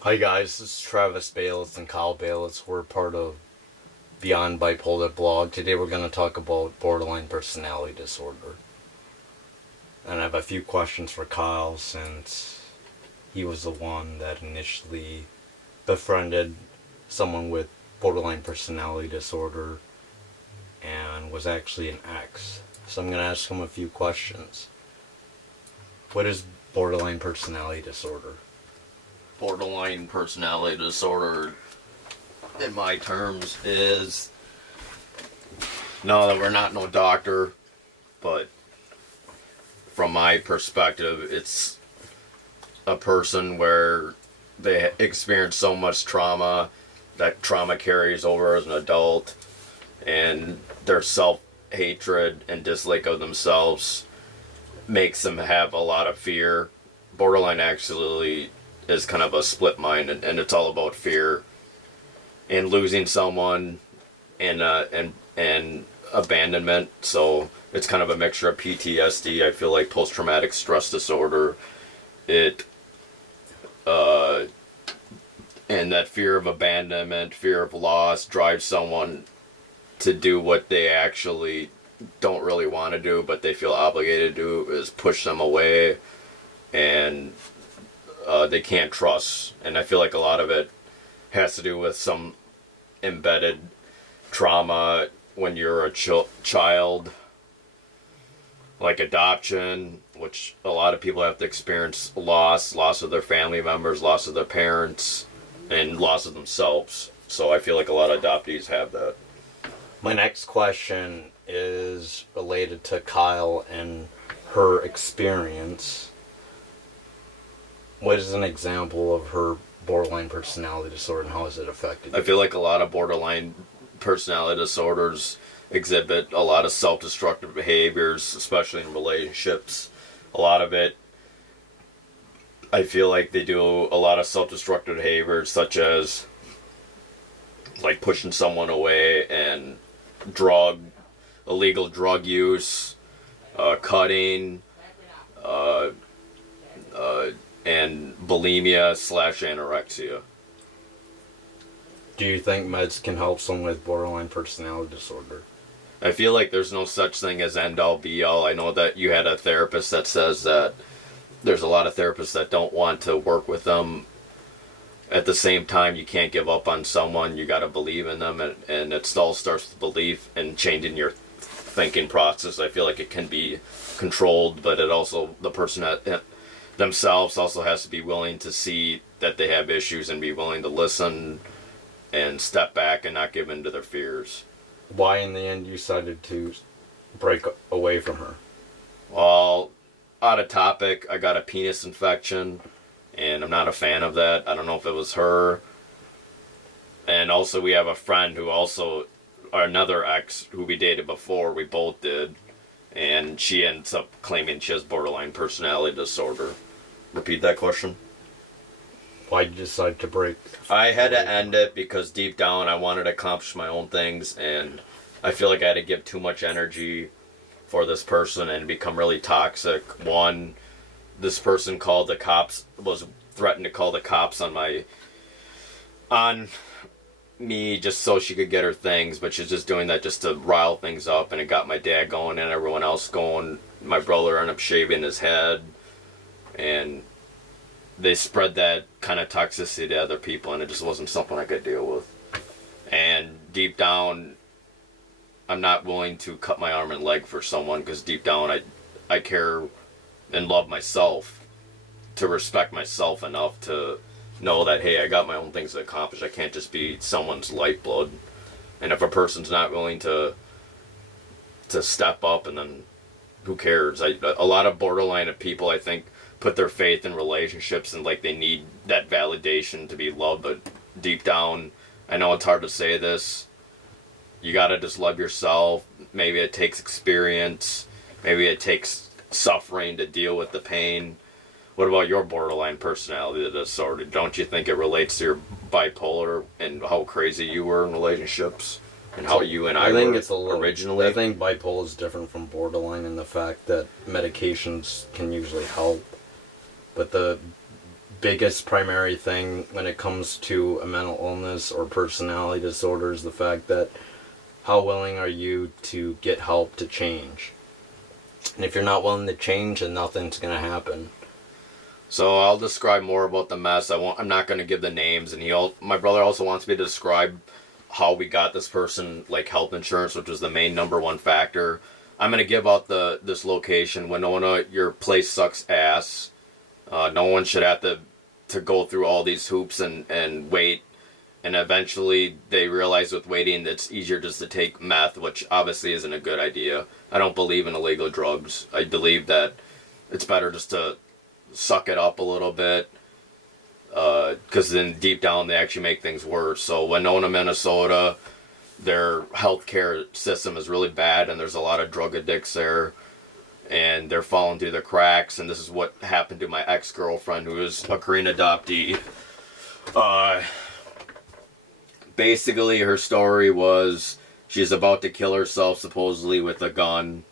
Hi guys, this is Travis Bayless and Kyle Bayless. We're part of Beyond Bipolar blog. Today we're going to talk about borderline personality disorder. And I have a few questions for Kyle since he was the one that initially befriended someone with borderline personality disorder and was actually an ex. So I'm going to ask him a few questions. What is borderline personality disorder? Borderline personality disorder, in my terms, is, no, that we're not no doctor, but from my perspective, it's a person where they experience so much trauma, that trauma carries over as an adult, and their self-hatred and dislike of themselves makes them have a lot of fear. Borderline actually is kind of a split mind, and it's all about fear and losing someone and abandonment. So it's kind of a mixture of PTSD. I feel like post-traumatic stress disorder. And that fear of abandonment, fear of loss drives someone to do what they actually don't really want to do, but they feel obligated to do, is push them away, and they can't trust. And I feel like a lot of it has to do with some embedded trauma when you're a child, like adoption, which a lot of people have to experience loss of their family members, loss of their parents, and loss of themselves. So I feel like a lot of adoptees have that. My next question is related to Kyle and her experience. What is an example of her borderline personality disorder and how has it affected you? I feel like a lot of borderline personality disorders exhibit a lot of self-destructive behaviors, especially in relationships. A lot of it, I feel like they do a lot of self-destructive behaviors, such as like pushing someone away, and illegal drug use, cutting, and bulimia/anorexia. Do you think meds can help someone with borderline personality disorder? I feel like there's no such thing as end-all be-all. I know that you had a therapist that says that there's a lot of therapists that don't want to work with them. At the same time, you can't give up on someone. You got to believe in them, and it all starts with belief and changing your thinking process. I feel like it can be controlled, but it also, the person themselves also has to be willing to see that they have issues and be willing to listen and step back and not give in to their fears. Why in the end you decided to break away from her? Well, out of topic, I got a penis infection, and I'm not a fan of that. I don't know if it was her. And also we have a friend who also, another ex who we dated before, we both did, and she ends up claiming she has borderline personality disorder. Repeat that question. Why did you decide to break? I had to end it because deep down I wanted to accomplish my own things, and I feel like I had to give too much energy for this person and become really toxic. One, this person called the cops, was threatened to call the cops on me just so she could get her things, but she's just doing that just to rile things up, and it got my dad going and everyone else going. My brother ended up shaving his head, and they spread that kind of toxicity to other people, and it just wasn't something I could deal with. And deep down, I'm not willing to cut my arm and leg for someone, because deep down I care and love myself, to respect myself enough to know that, hey, I got my own things to accomplish. I can't just be someone's lifeblood. And if a person's not willing to step up, and then who cares? A lot of borderline people, I think, put their faith in relationships, and like they need that validation to be loved, but deep down, I know it's hard to say this, you gotta just love yourself. Maybe it takes experience, maybe it takes suffering to deal with the pain. What about your borderline personality disorder? Don't you think it relates to your bipolar and how crazy you were in relationships? And how you and I think were it's a little, originally? I think bipolar is different from borderline in the fact that medications can usually help, but the biggest primary thing when it comes to a mental illness or personality disorder is the fact that how willing are you to get help to change? And if you're not willing to change, then nothing's going to happen. So I'll describe more about the mess. I'm not going to give the names, and my brother also wants me to describe how we got this person like health insurance, which was the main number one factor. I'm going to give out this location. Winona, your place sucks ass. No one should have to go through all these hoops and wait. And eventually they realize with waiting that it's easier just to take meth, which obviously isn't a good idea. I don't believe in illegal drugs. I believe that it's better just to suck it up a little bit. Because then deep down they actually make things worse. So Winona, Minnesota, their healthcare system is really bad, and there's a lot of drug addicts there, and they're falling through the cracks. And this is what happened to my ex-girlfriend, who is a Korean adoptee. Basically, her story was she's about to kill herself, supposedly with a gun.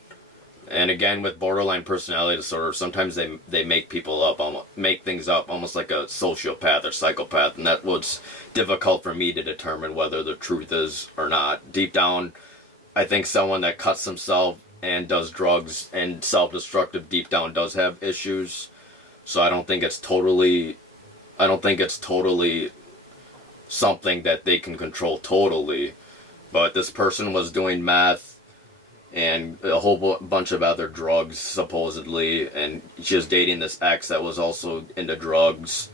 And again, with borderline personality disorder, sometimes they make people up, make things up, almost like a sociopath or psychopath, and that's what's difficult for me to determine whether the truth is or not. Deep down, I think someone that cuts himself and does drugs and self-destructive deep down does have issues. So I don't think it's totally something that they can control totally. But this person was doing meth and a whole bunch of other drugs, supposedly, and she was dating this ex that was also into drugs,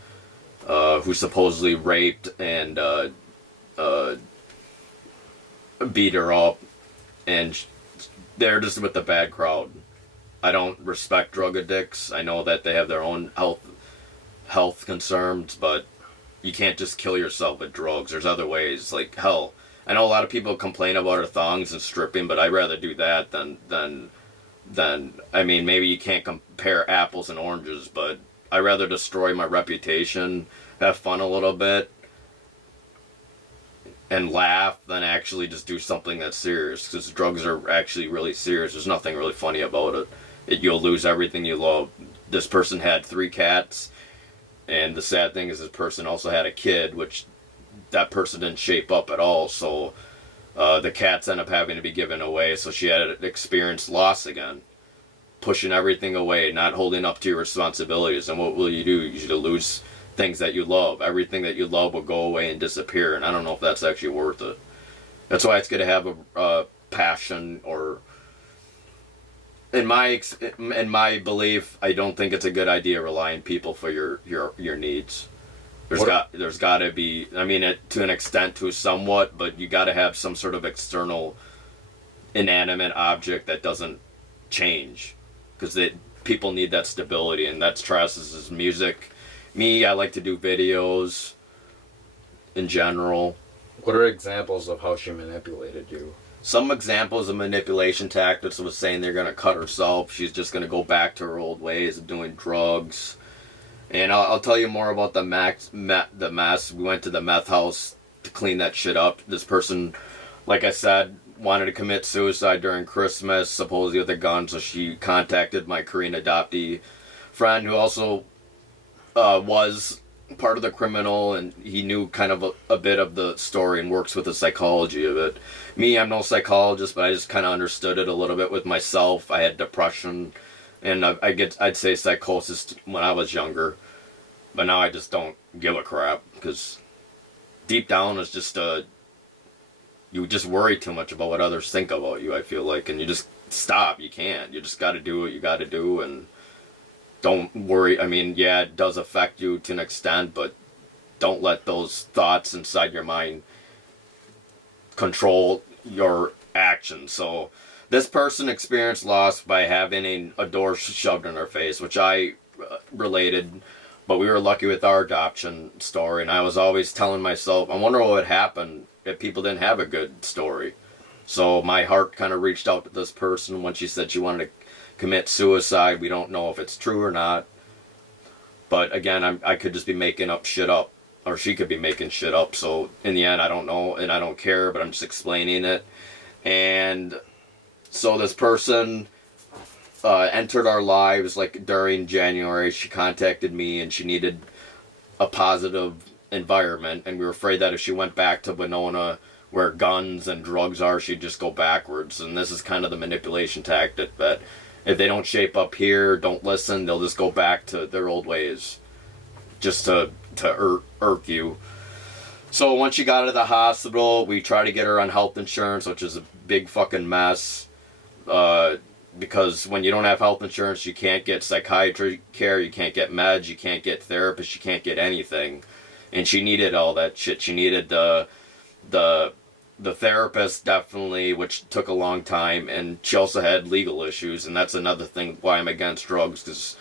who supposedly raped and beat her up, and they're just with the bad crowd. I don't respect drug addicts. I know that they have their own health concerns, but you can't just kill yourself with drugs. There's other ways, like hell. I know a lot of people complain about her thongs and stripping, but I'd rather do that than I mean, maybe you can't compare apples and oranges, but I'd rather destroy my reputation, have fun a little bit, and laugh than actually just do something that's serious, because drugs are actually really serious. There's nothing really funny about it. You'll lose everything you love. This person had 3 cats, and the sad thing is this person also had a kid, which that person didn't shape up at all, so the cats end up having to be given away, so she had experienced loss again. Pushing everything away, not holding up to your responsibilities, and what will you do? You should lose things that you love. Everything that you love will go away and disappear, and I don't know if that's actually worth it. That's why it's good to have a passion, or in my belief, I don't think it's a good idea relying on people for your needs. There's got to be, I mean, to an extent, to somewhat, but you got to have some sort of external inanimate object that doesn't change, because people need that stability, and that's Travis's music. Me, I like to do videos in general. What are examples of how she manipulated you? Some examples of manipulation tactics was saying they're going to cut herself. She's just going to go back to her old ways of doing drugs. And I'll tell you more about the mess. We went to the meth house to clean that shit up. This person, like I said, wanted to commit suicide during Christmas, supposedly with a gun, so she contacted my Korean adoptee friend, who also was part of the criminal, and he knew kind of a bit of the story and works with the psychology of it. Me, I'm no psychologist, but I just kind of understood it a little bit with myself. I had depression, and I'd say psychosis when I was younger, but now I just don't give a crap, because deep down it's just you just worry too much about what others think about you, I feel like, and you just stop. You can't. You just got to do what you got to do, and don't worry. I mean, yeah, it does affect you to an extent, but don't let those thoughts inside your mind control your actions. So this person experienced loss by having a door shoved in her face, which I related, but we were lucky with our adoption story, and I was always telling myself, I wonder what would happen if people didn't have a good story. So my heart kind of reached out to this person when she said she wanted to commit suicide. We don't know if it's true or not, but again, I could just be making up shit up, or she could be making shit up. So in the end, I don't know, and I don't care, but I'm just explaining it. And so this person entered our lives like during January. She contacted me, and she needed a positive environment, and we were afraid that if she went back to Winona where guns and drugs are, she'd just go backwards. And this is kind of the manipulation tactic, that if they don't shape up here, don't listen, they'll just go back to their old ways, just to irk you. So once she got out of the hospital, we tried to get her on health insurance, which is a big fucking mess. Because when you don't have health insurance, you can't get psychiatry care, you can't get meds, you can't get therapists, you can't get anything. And she needed all that shit. She needed the therapist, definitely, which took a long time, and she also had legal issues, and that's another thing why I'm against drugs, because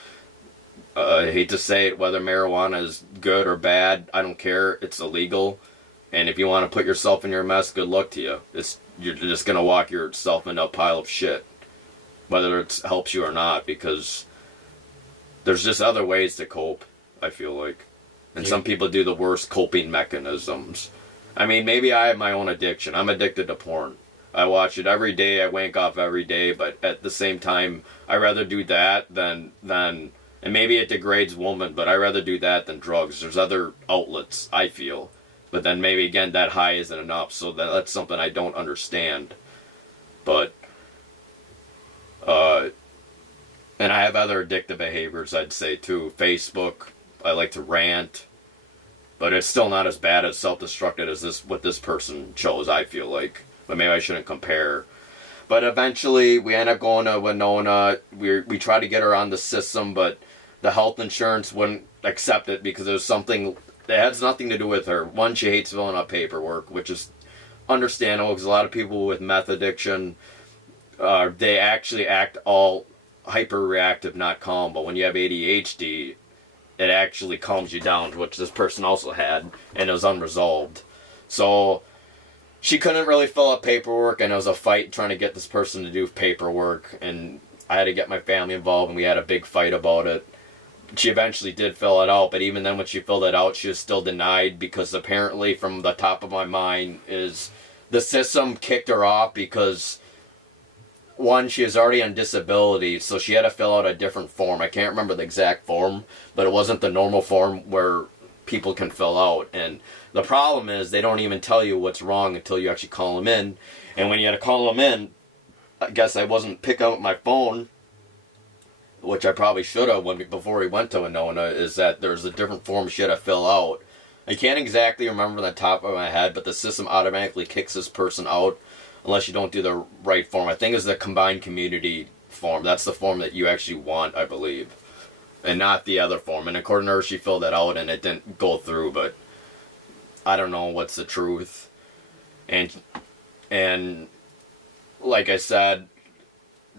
I hate to say it, whether marijuana is good or bad, I don't care, it's illegal, and if you want to put yourself in your mess, good luck to you. You're just going to walk yourself into a pile of shit, whether it helps you or not, because there's just other ways to cope, I feel like. And some people do the worst coping mechanisms. I mean, maybe I have my own addiction. I'm addicted to porn. I watch it every day. I wank off every day. But at the same time, I'd rather do that than and maybe it degrades women, but I'd rather do that than drugs. There's other outlets, I feel. But then maybe, again, that high isn't enough. So that's something I don't understand. But, and I have other addictive behaviors, I'd say, too. Facebook, I like to rant. But it's still not as bad as self-destructive as what this person chose, I feel like. But maybe I shouldn't compare. But eventually, we end up going to Winona. We tried to get her on the system, but the health insurance wouldn't accept it because it was something that has nothing to do with her. One, she hates filling out paperwork, which is understandable because a lot of people with meth addiction, they actually act all hyper-reactive, not calm. But when you have ADHD, it actually calms you down, which this person also had, and it was unresolved. So she couldn't really fill out paperwork, and it was a fight trying to get this person to do paperwork, and I had to get my family involved, and we had a big fight about it. She eventually did fill it out, but even then when she filled it out, she was still denied, because apparently, from the top of my mind, is the system kicked her off because, one, she was already on disability, so she had to fill out a different form. I can't remember the exact form, but it wasn't the normal form where people can fill out. And the problem is they don't even tell you what's wrong until you actually call them in. And when you had to call them in, I guess I wasn't picking up my phone, which I probably should have before we went to Winona, is that there's a different form she had to fill out. I can't exactly remember on the top of my head, but the system automatically kicks this person out unless you don't do the right form. I think it's the combined community form. That's the form that you actually want, I believe. And not the other form. And according to her, she filled that out and it didn't go through, but I don't know what's the truth. And like I said,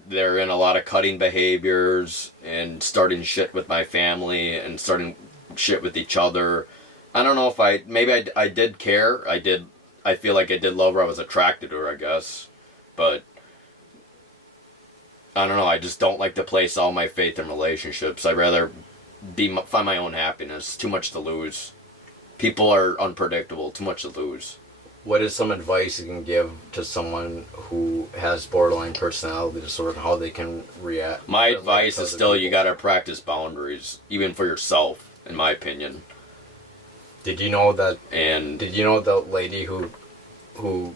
they're in a lot of cutting behaviors and starting shit with my family and starting shit with each other. I don't know if I did care. I feel like I did love her. I was attracted to her, I guess. But I don't know. I just don't like to place all my faith in relationships. I'd rather find my own happiness. Too much to lose. People are unpredictable. Too much to lose. What is some advice you can give to someone who has borderline personality disorder and how they can react? My advice is still you got to practice boundaries, even for yourself, in my opinion. Did you know that? And did you know the lady who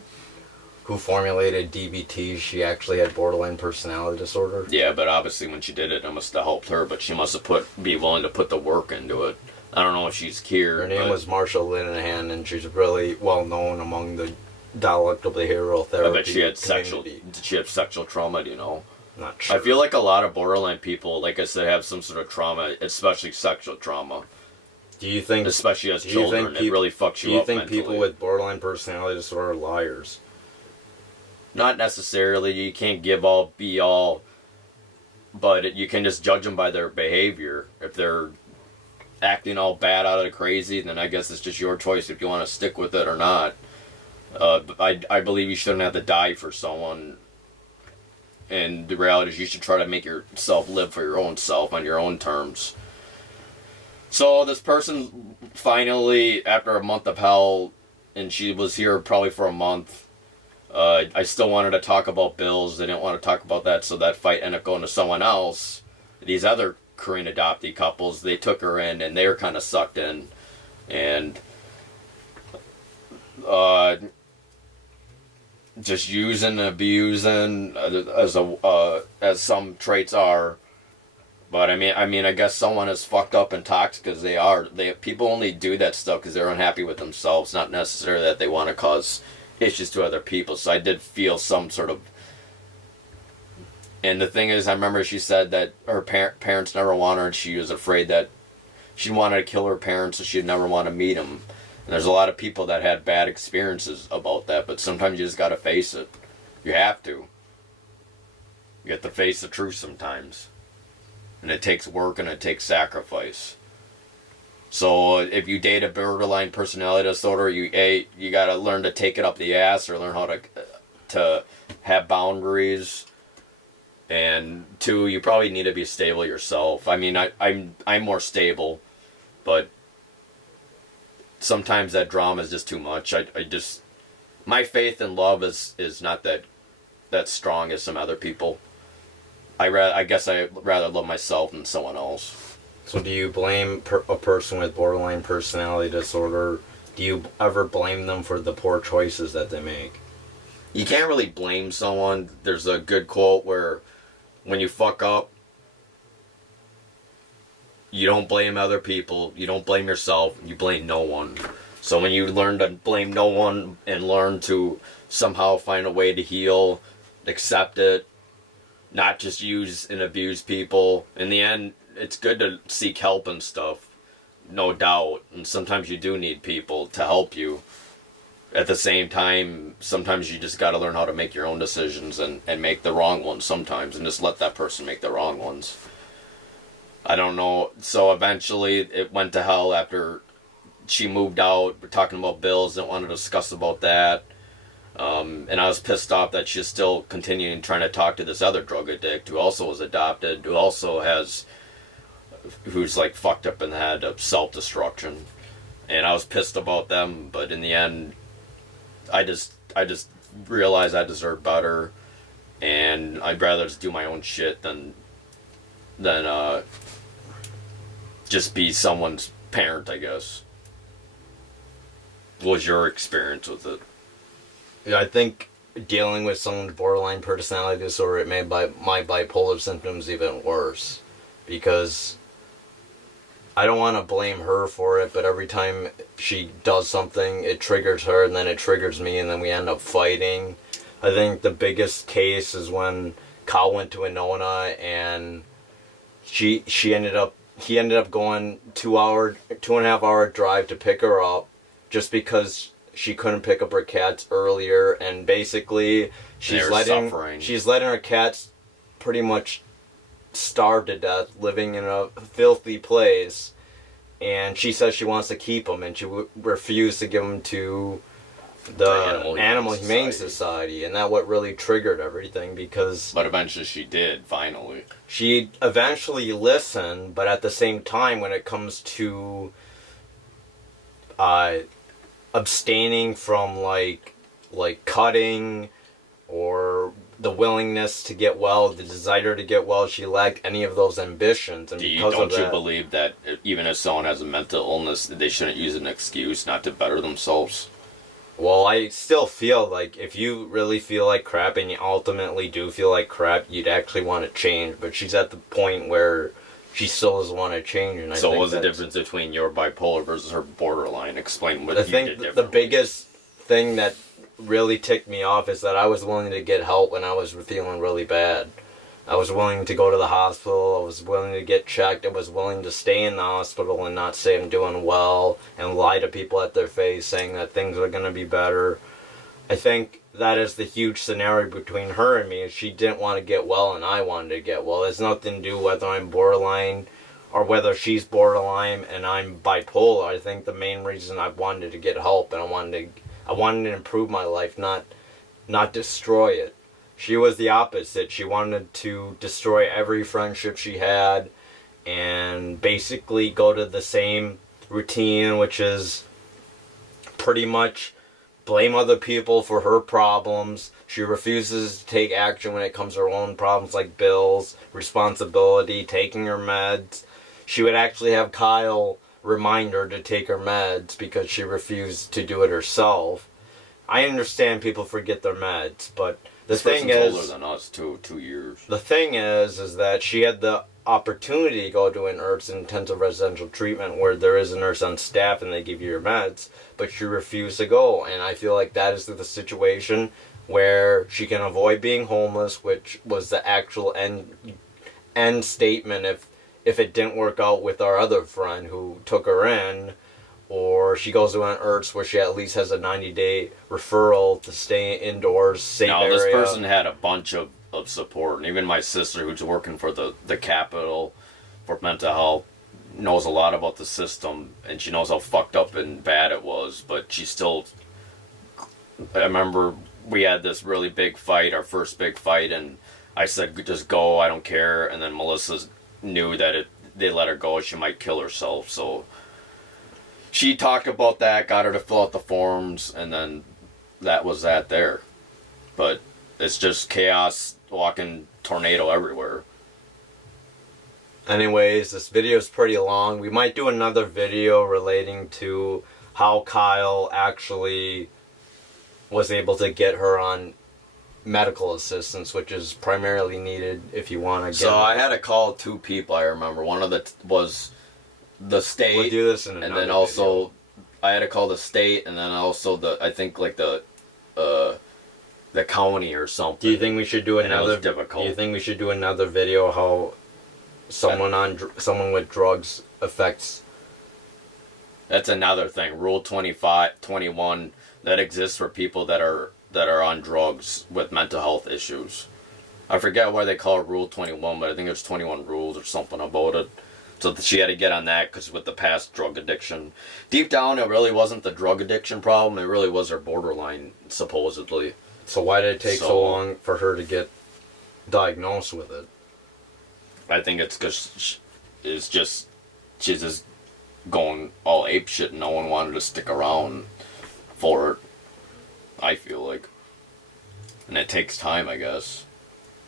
formulated DBT? She actually had borderline personality disorder. Yeah, but obviously when she did it, it must have helped her. But she must have be willing to put the work into it. I don't know if she's cured. Her name was Marsha Linehan, and she's really well known among the dialectical behavioral therapy. I bet she had sexual trauma. Do you know? Not sure. I feel like a lot of borderline people, like I said, have some sort of trauma, especially sexual trauma. Do you think, especially as children, it really fucks you up mentally? Do you think people with borderline personality disorder are liars? Not necessarily. You can't be all, but you can just judge them by their behavior. If they're acting all bad out of the crazy, then I guess it's just your choice if you want to stick with it or not. I believe you shouldn't have to die for someone. And the reality is you should try to make yourself live for your own self on your own terms. So this person finally, after a month of hell, and she was here probably for a month, I still wanted to talk about bills. They didn't want to talk about that, so that fight ended up going to someone else. These other Korean adoptee couples, they took her in, and they were kind of sucked in. and just using and abusing as some traits are. But I mean, I guess someone is fucked up and toxic because they are. People only do that stuff because they're unhappy with themselves, not necessarily that they want to cause issues to other people. So I did feel some sort of. And the thing is, I remember she said that her parents never wanted her, and she was afraid that she wanted to kill her parents, so she'd never want to meet them. And there's a lot of people that had bad experiences about that, but sometimes you just gotta face it. You have to. You have to face the truth sometimes. And it takes work and it takes sacrifice. So if you date a borderline personality disorder, you gotta learn to take it up the ass, or learn how to have boundaries. And 2, you probably need to be stable yourself. I mean, I'm more stable, but sometimes that drama is just too much. I just, my faith and love is not that strong as some other people. I guess I rather love myself than someone else. So do you blame a person with borderline personality disorder? Do you ever blame them for the poor choices that they make? You can't really blame someone. There's a good quote where when you fuck up, you don't blame other people, you don't blame yourself, you blame no one. So when you learn to blame no one and learn to somehow find a way to heal, accept it, not just use and abuse people, in the end, it's good to seek help and stuff, no doubt. And sometimes you do need people to help you. At the same time, sometimes you just got to learn how to make your own decisions and make the wrong ones sometimes, and just let that person make the wrong ones. I don't know. So eventually it went to hell after she moved out. We're talking about bills, didn't want to discuss about that. And I was pissed off that she's still continuing trying to talk to this other drug addict who also was adopted, who's like fucked up in the head of self-destruction. And I was pissed about them, but in the end, I just realized I deserve better, and I'd rather just do my own shit than just be someone's parent, I guess. What was your experience with it? Yeah, I think dealing with someone's borderline personality disorder, it made my bipolar symptoms even worse, because I don't want to blame her for it, but every time she does something, it triggers her, and then it triggers me, and then we end up fighting. I think the biggest case is when Kyle went to Winona, and he ended up going 2.5 hour drive to pick her up, just because she couldn't pick up her cats earlier, and basically she's letting her cats pretty much starve to death, living in a filthy place, and she says she wants to keep them, and she refused to give them to the Animal Humane Society, and that what really triggered everything, because... But eventually she did, finally. She eventually listened, but at the same time, when it comes to abstaining from like cutting, or the willingness to get well, the desire to get well, she lacked any of those ambitions. And don't you believe that even if someone has a mental illness, they shouldn't use an excuse not to better themselves? Well, I still feel like if you really feel like crap and you ultimately do feel like crap, you'd actually want to change. But she's at the point where she still doesn't want to change. And so what's the difference between your bipolar versus her borderline? Explain what you did differently. The biggest thing that really ticked me off is that I was willing to get help when I was feeling really bad. I was willing to go to the hospital, I was willing to get checked, I was willing to stay in the hospital and not say I'm doing well, and lie to people at their face saying that things are going to be better. I think that is the huge scenario between her and me, is she didn't want to get well and I wanted to get well. It's nothing to do whether I'm borderline or whether she's borderline and I'm bipolar. I think the main reason I wanted to get help, and I wanted to improve my life, not destroy it. She was the opposite. She wanted to destroy every friendship she had and basically go to the same routine, which is pretty much blame other people for her problems. She refuses to take action when it comes to her own problems, like bills, responsibility, taking her meds. She would actually have Kyle remind her to take her meds because she refused to do it herself. I understand people forget their meds, but the thing is, older than us too, 2 years. The thing is that she had the opportunity to go to an IRTS intensive residential treatment where there is a nurse on staff and they give you your meds, but she refused to go. And I feel like that is the situation where she can avoid being homeless, which was the actual end statement if it didn't work out with our other friend who took her in. Or she goes to an IRTS where she at least has a 90-day referral to stay indoors, safe area. This person had a bunch of support. And even my sister, who's working for the Capitol for mental health, knows a lot about the system. And she knows how fucked up and bad it was. But she still... I remember we had this really big fight, our first big fight, and I said, just go, I don't care. And then Melissa knew that if they let her go, she might kill herself. So... she talked about that, got her to fill out the forms, and then that was that there. But it's just chaos, walking tornado everywhere. Anyways, this video is pretty long. We might do another video relating to how Kyle actually was able to get her on medical assistance, which is primarily needed if you want to get... So I had to call 2 people, I remember. One of the was... the state, we'll do this in and then also video. I had to call the state, and then also I think like the county or something. Do you think we should do another? It was difficult. Do you think we should do another video how someone with drugs affects? That's another thing. Rule 25, 21 that exists for people that are on drugs with mental health issues. I forget why they call it Rule 21, but I think there's 21 rules or something about it. So she had to get on that because with the past drug addiction. Deep down, it really wasn't the drug addiction problem. It really was her borderline, supposedly. So why did it take so long for her to get diagnosed with it? I think it's because she's just going all apeshit and no one wanted to stick around for it, I feel like. And it takes time, I guess.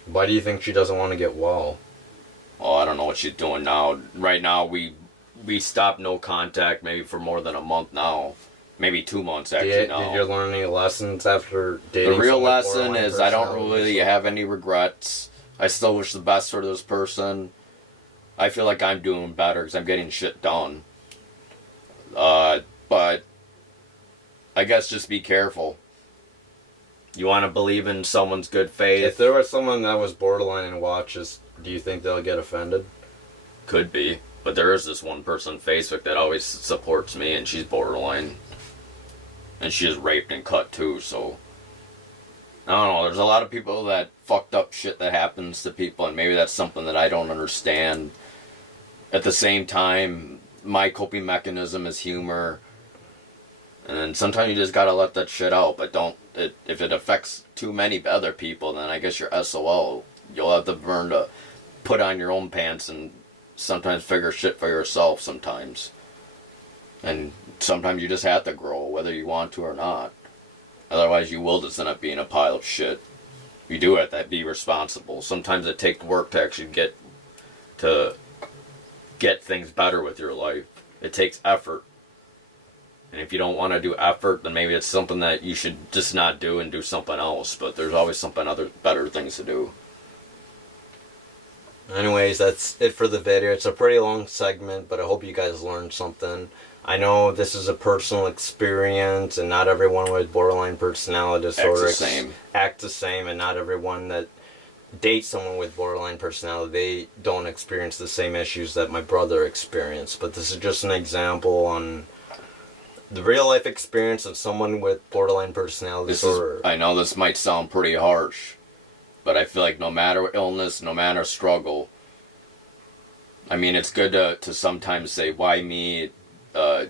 Why do you think she doesn't want to get well? Oh, I don't know what she's doing now. Right now, we stopped no contact maybe for more than a month now. Maybe 2 months, actually, now. Did you learn any lessons after dating? The real lesson is I don't really have any regrets. I still wish the best for this person. I feel like I'm doing better because I'm getting shit done. But I guess just be careful. You want to believe in someone's good faith. If there was someone that was borderline and watches, do you think they'll get offended? Could be. But there is this one person on Facebook that always supports me, and she's borderline. And she is raped and cut too, so... I don't know, there's a lot of people that fucked up shit that happens to people, and maybe that's something that I don't understand. At the same time, my coping mechanism is humor. And then sometimes you just gotta let that shit out, but if it affects too many other people, then I guess you're SOL. You'll have to learn to put on your own pants and sometimes figure shit for yourself sometimes. And sometimes you just have to grow, whether you want to or not. Otherwise you will just end up being a pile of shit. You do have to be responsible. Sometimes it takes work to actually get things better with your life. It takes effort. And if you don't want to do effort, then maybe it's something that you should just not do and do something else. But there's always better things to do. Anyways, that's it for the video. It's a pretty long segment, but I hope you guys learned something. I know this is a personal experience, and not everyone with borderline personality disorder acts the same, and not everyone that dates someone with borderline personality, they don't experience the same issues that my brother experienced. But this is just an example on the real life experience of someone with borderline personality disorder. I know this might sound pretty harsh, but I feel like no matter illness, no matter struggle, I mean, it's good to sometimes say, why me?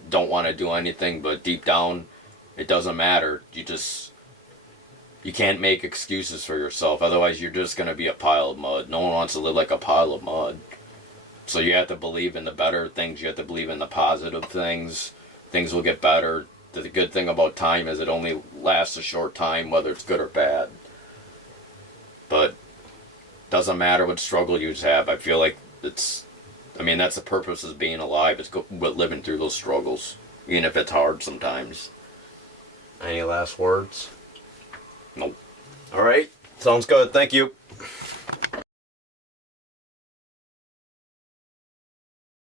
Don't want to do anything, but deep down, it doesn't matter. You can't make excuses for yourself. Otherwise, you're just going to be a pile of mud. No one wants to live like a pile of mud. So you have to believe in the better things. You have to believe in the positive things. Things will get better. The good thing about time is it only lasts a short time, whether it's good or bad. But doesn't matter what struggle you have. I feel like I mean, that's the purpose of being alive, is living through those struggles, even if it's hard sometimes. Any last words? Nope. All right. Sounds good. Thank you.